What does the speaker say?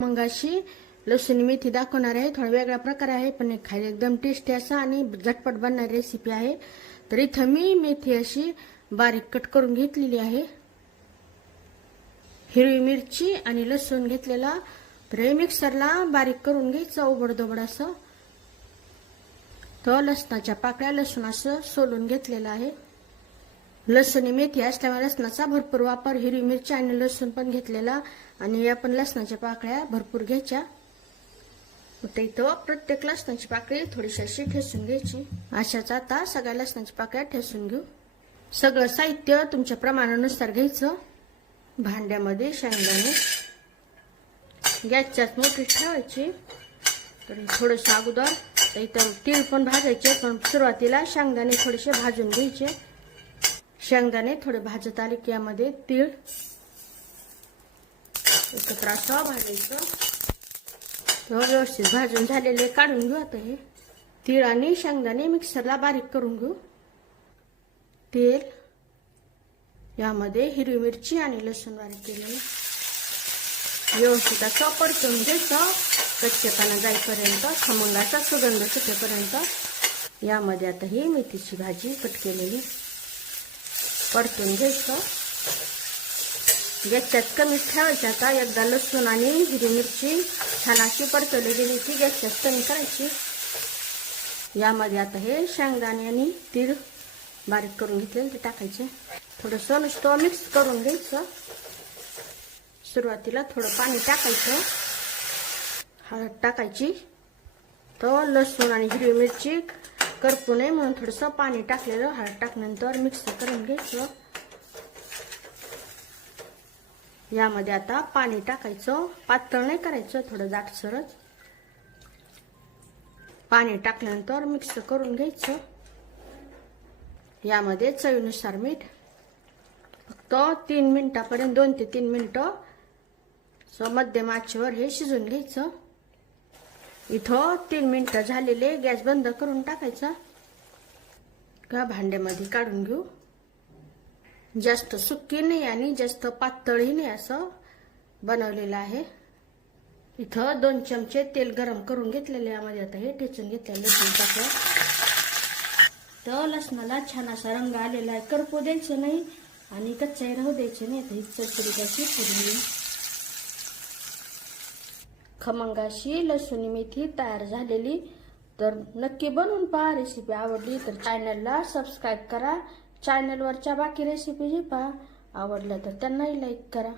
मग अशी लसूण मेथी दाखवणार आहे. थोडा वेगळा प्रकार आहे पण खायला एकदम टेस्टी असा आणि झटपट बनणारी रेसिपी आहे. तर इथं मी मेथी अशी बारीक कट करून घेतलेली आहे. हिरवी मिरची आणि लसूण घेतलेला. तर हे मिक्सरला बारीक करून घ्यायचं उबडधोबड असं. तर लसणाच्या पाकळ्या लसूण असं सोलून घेतलेला आहे. लसूण मेथी असल्यामुळे लसणाचा भरपूर वापर, हिरवी मिरची आणि लसूण पण घेतलेला आणि आपण लसणाच्या पाकळ्या भरपूर घ्यायच्या. तर इथं प्रत्येक लसणाची पाकळी थोडीशी अशी ठेचून घ्यायची. अशाच आता सगळ्या लसणाची पाकळ्या ठेचून घेऊ. सगळं साहित्य तुमच्या प्रमाणानुसार घ्यायचं. भांड्यामध्ये शेंगदाणे गॅसच्या मोठी ठेवायची. तर थोडंसं अगोदर तर इथं तीळ पण भाजायचे, पण सुरुवातीला शेंगदाणे थोडेसे भाजून घ्यायचे. शेंगदाणे थोडे भाजत आले की यामध्ये तीळ एकत्र असं भाजायचं. व्यवस्थित भाजून झालेले काढून घेऊ. आता हे तीळ आणि शेंगदाणे मिक्सरला बारीक करून घेऊ. तेल, यामध्ये हिरवी मिरची आणि लसूण बारीक केलेलं व्यवस्थित असं परतून घ्यायचं. कच्चेपणा जाईपर्यंत, खमंगाचा सुगंध सुटेपर्यंत. यामध्ये आता ही मेथीची भाजी कट केलेली परतून घ्यायचं. गॅसच्यात कमी ठेवायची. आता एकदा लसूण आणि हिरवी मिरची छान अशी परतवली गेली की गॅसच्यात कमी करायची. यामध्ये आता हे शेंगदाणे आणि तीळ बारीक करून घेतलेले ते टाकायचे. थोडंसं नुसतं मिक्स करून घ्यायचं. सुरुवातीला थोडं पाणी टाकायचं, हळद टाकायची. तर लसूण आणि हिरवी मिरची करपू नये म्हणून थोडंसं पाणी टाकलेलं. हळद टाकल्यानंतर मिक्स करून घ्यायचं. यामध्ये आता पाणी टाकायचं. पातळ नाही करायचं, थोडं दाटसरच. पाणी टाकल्यानंतर मिक्स करून घ्यायचं. यामध्ये चवीनुसार मीठ. फक्त 3 मिनिटापर्यंत 2 ते 3 मिनिटं मध्यम आचेवर हे शिजून घ्यायचं. इथं 3 मिनिटं झालेले. गॅस बंद करून टाकायचा. का भांड्यामध्ये काढून घेऊ. जास्त सुकी नाही आणि जास्त पातळही नाही असं बनवलेलं आहे. इथं 2 चमचे तेल गरम करून घेतलेले. यामध्ये आता हे ठेचून घेतलेलं लसूण टाकलं. तर लसणाला छान असा रंग आलेला आहे. करपू द्यायचं नाही आणि कच्चाही राहू द्यायचं नाही. आता ही चटचटीत अशी फोडणी. खमंग अशी लसूण मेथी तयार झालेली. तर नक्की बनवून पहा. रेसिपी आवडली तर चॅनलला सबस्क्राईब करा. चॅनलवरच्या बाकी रेसिपी जी पहा आवडल्या तर त्यांनाही लाईक करा.